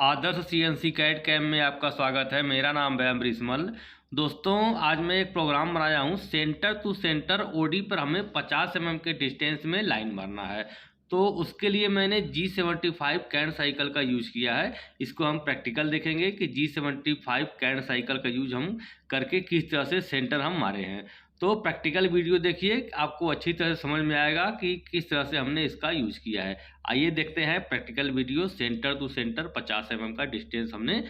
आदर्श CNC CAD camp में आपका स्वागत है। मेरा नाम है अमरीश मल। दोस्तों, आज मैं एक प्रोग्राम बनाया हूँ। सेंटर टू सेंटर ओडी पर हमें 50 mm के डिस्टेंस में लाइन मारना है। तो उसके लिए मैंने G75 कैंड साइकिल का यूज़ किया है। इसको हम प्रैक्टिकल देखेंगे कि G75 कैंड साइकिल का यूज हम करके किस तरह से सेंटर हम मारे हैं। तो प्रैक्टिकल वीडियो देखिए, आपको अच्छी तरह से समझ में आएगा कि किस तरह से हमने इसका यूज़ किया है। आइए देखते हैं practical video. Centre to centre 50 mm का डिस्टेंस हमने